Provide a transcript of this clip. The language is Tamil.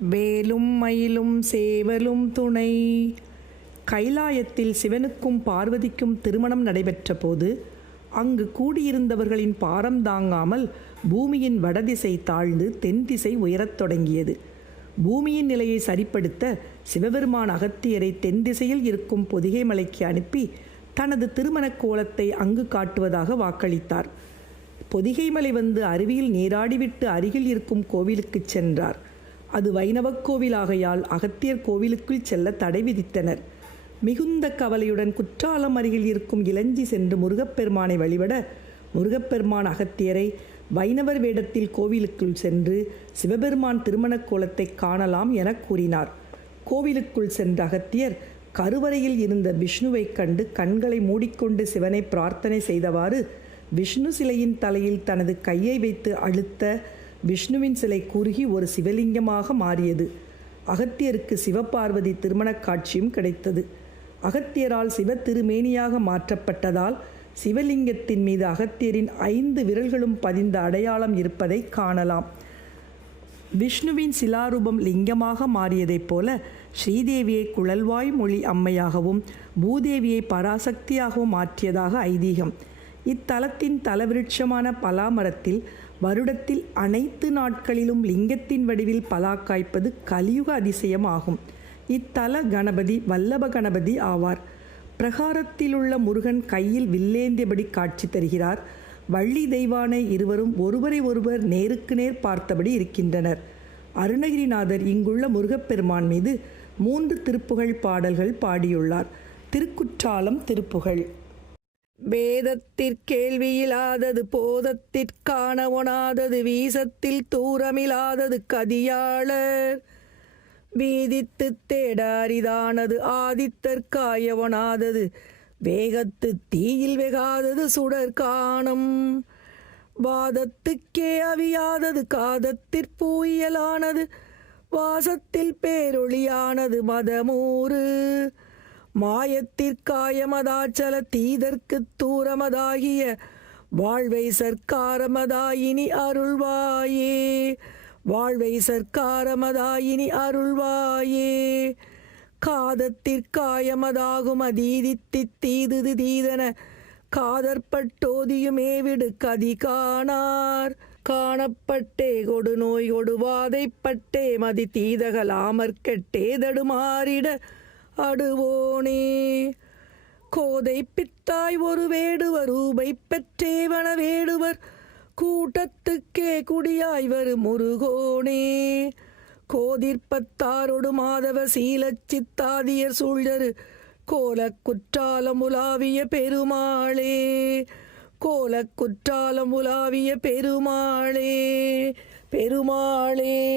வேலும் மயிலும் சேவலும் துணை. கைலாயத்தில் சிவனுக்கும் பார்வதிக்கும் திருமணம் நடைபெற்ற போது அங்கு கூடியிருந்தவர்களின் பாரம் தாங்காமல் பூமியின் வடதிசை தாழ்ந்து தென் திசை உயரத் தொடங்கியது. பூமியின் நிலையை சரிப்படுத்த சிவபெருமான் அகத்தியரை தென் திசையில் இருக்கும் பொதிகை மலைக்கு அனுப்பி தனது திருமணக் கோலத்தை அங்கு காட்டுவதாக வாக்களித்தார். பொதிகை மலை வந்து அருவியில் நீராடிவிட்டு அருகில் இருக்கும் கோவிலுக்குச் சென்றார். அது வைணவக் கோவிலாகையால் அகத்தியர் கோவிலுக்குள் செல்ல தடை விதித்தனர். மிகுந்த கவலையுடன் குற்றாலம் அருகில் இருக்கும் இளஞ்சி சென்று முருகப்பெருமானை வழிபட முருகப்பெருமான் அகத்தியரை வைணவர் வேடத்தில் கோவிலுக்குள் சென்று சிவபெருமான் திருமணக் கோலத்தை காணலாம் என கூறினார். கோவிலுக்குள் சென்ற அகத்தியர் கருவறையில் இருந்த விஷ்ணுவைக் கண்டு கண்களை மூடிக்கொண்டு சிவனை பிரார்த்தனை செய்தவாறு விஷ்ணு சிலையின் தலையில் தனது கையை வைத்து அழுத்த விஷ்ணுவின் சிலை குறுகி ஒரு சிவலிங்கமாக மாறியது. அகத்தியருக்கு சிவபார்வதி திருமணக் காட்சியும் கிடைத்தது. அகத்தியரால் சிவ திருமேனியாக மாற்றப்பட்டதால் சிவலிங்கத்தின் மீது அகத்தியரின் ஐந்து விரல்களும் பதிந்த அடையாளம் இருப்பதை காணலாம். விஷ்ணுவின் சிலாரூபம் லிங்கமாக மாறியதைப் போல ஸ்ரீதேவியை குழல்வாய் மொழி அம்மையாகவும் பூதேவியை பராசக்தியாகவும் மாற்றியதாக ஐதீகம். இத்தலத்தின் தலவிருட்சமான பலாமரத்தில் வருடத்தில் அனைத்து நாட்களிலும் லிங்கத்தின் வடிவில் பலா காய்ப்பது கலியுக அதிசயம் ஆகும் இத்தல கணபதி வல்லப கணபதி ஆவார். பிரகாரத்திலுள்ள முருகன் கையில் வில்லேந்தியபடி காட்சி தருகிறார். வள்ளி தெய்வானை இருவரும் ஒருவரை ஒருவர் நேருக்கு நேர் பார்த்தபடி இருக்கின்றனர். அருணகிரிநாதர் இங்குள்ள முருகப்பெருமான் மீது மூன்று திருப்புகழ் பாடல்கள் பாடியுள்ளார். திருக்குற்றாலம் திருப்புகழ். வேதத்திற்கேள்வியிலாதது போதத்திற்கான ஒணாதது வீசத்தில் தூரமிலாதது கதியாளர். வீதித்து தேட அரிதானது ஆதித்தற்காய ஒணாதது வேகத்து தீயில் வெகாதது சுடர் காணும். வாதத்துக்கே அவியாதது காதத்திற்பூயலானது வாசத்தில் பேரொளியானது மதமூறு. மாயத்திற்காயமதாச்சல தீதற்குத் தூரமதாகிய வாழ்வை சர்க்காரமதாயினி அருள்வாயே. வாழ்வை சர்க்காரமதாயினி அருள்வாயே. காதத்திற்காயமதாகும் அதீதித்தி தீதுது தீதன காதற்பட்டோதியுமே விடு கதி காணார் காணப்பட்டே கொடு நோய் கொடுவாதைப்பட்டே மதி தீதகலாமற்கட்டே தடுமாறிட அடுவோனே கோதை பித்தாய் ஒரு வேடுவர் ரூபை பெற்றேவன வேடுவர் கூட்டத்துக்கே குடியாய் வரும் முருகோனே. கோதிர்பத்தாரொடு மாதவ சீலச் சித்தாதியர் சூழ்தரு கோலக் குற்றாலம் உலாவிய பெருமாளே. கோலக் குற்றாலம் உலாவிய பெருமாளே பெருமாளே.